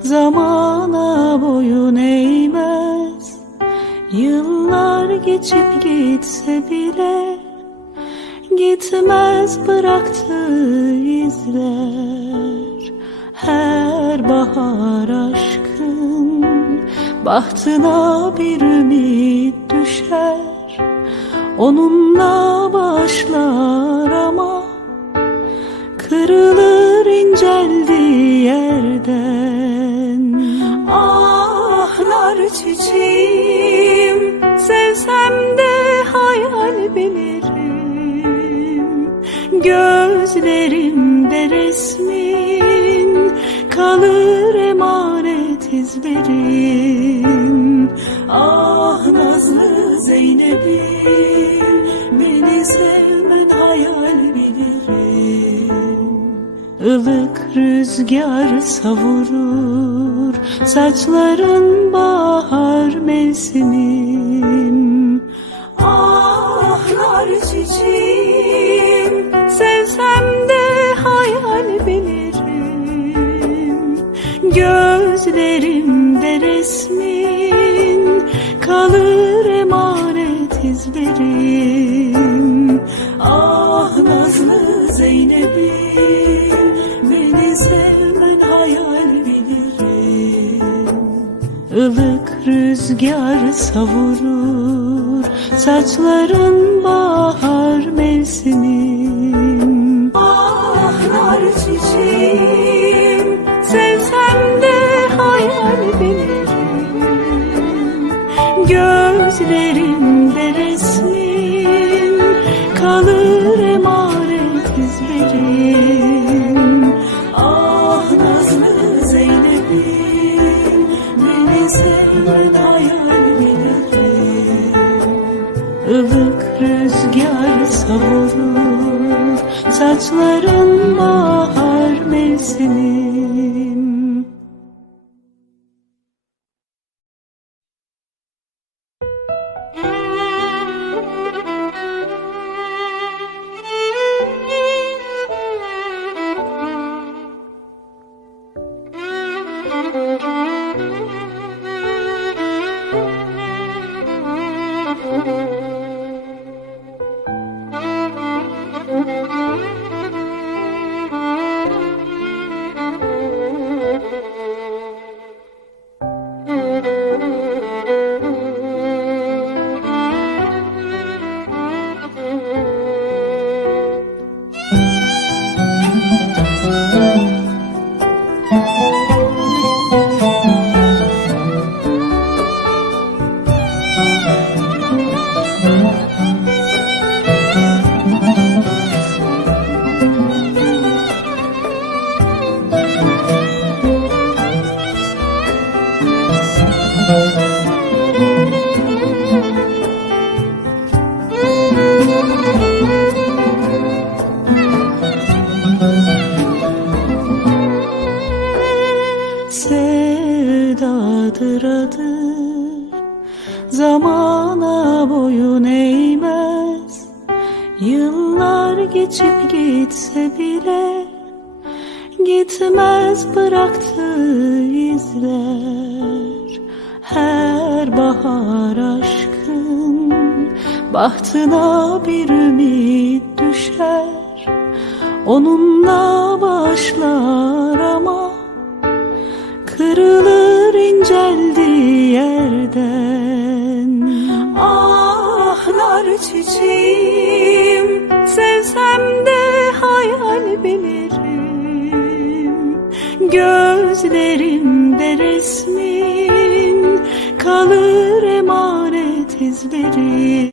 Zamana boyun eğmez. Yıllar geçip gitse bile Gitmez bıraktığı izler. Her bahar aşkın Bahtına bir ümit düşer. Onunla başlar ama Kırılır Gözlerimde resmin Kalır emanet izlerin Ah nazlı Zeynep'im Beni sevmen hayal bilirim. Ilık rüzgar savurur Saçların bahar mevsimim. Ah nar çiçeğim Sevsem de hayal bilirim. Gözlerimde resmin Kalır emanet izlerim. Ah nazlı Zeynep'im Beni sevmen hayal bilirim. Ilık rüzgar savurur Saçların bahar mevsimim Ah nar çiçeğim Sevsem de hayal bilirim Gözlerimde resmin Kalır emanet izlerim. Ah nazlı Zeynep'im Beni sevmen hayal bilirim Ilık rüzgar savurur Saçların bahar mevsimim Sevdadır adı. Zamana boyun eğmez. Yıllar geçip gitse bile Gitmez bıraktığı izler. Her bahar aşkın Bahtına bir ümit düşer. Onunla başlar Kırılır inceldiği yerden. Ah nar çiçeğim Sevsem de hayal bilirim. Gözlerimde resmin Kalır emanet izleri